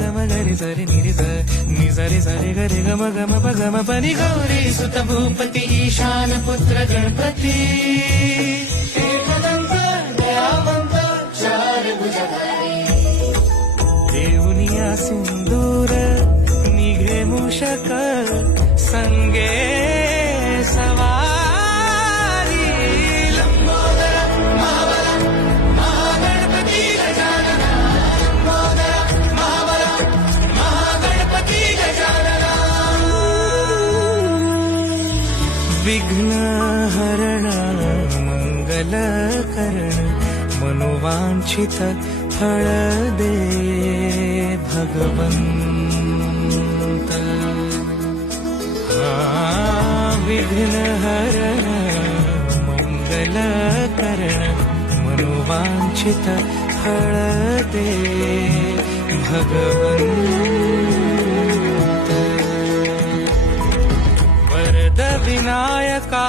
गम गरि सरि नि स नि सरि सरि गरि गम गम प गम प नि गौरी सुत भूपती ईशान पुत्र गणपती एकदंत दयावंत चार भुजधारी देऊनिया सिंदूर निघे मूषक संगे सवारी लंबोदर महाबला महागणपती गजानना लंबोदर महाबला महागणपती गजानना विघ्न हरण मंगल करण मनोवांछित फळ दे भगवंत विघ्न हरण मंगल करण मनोवांछित फळ दे भगवंत वरद विनायका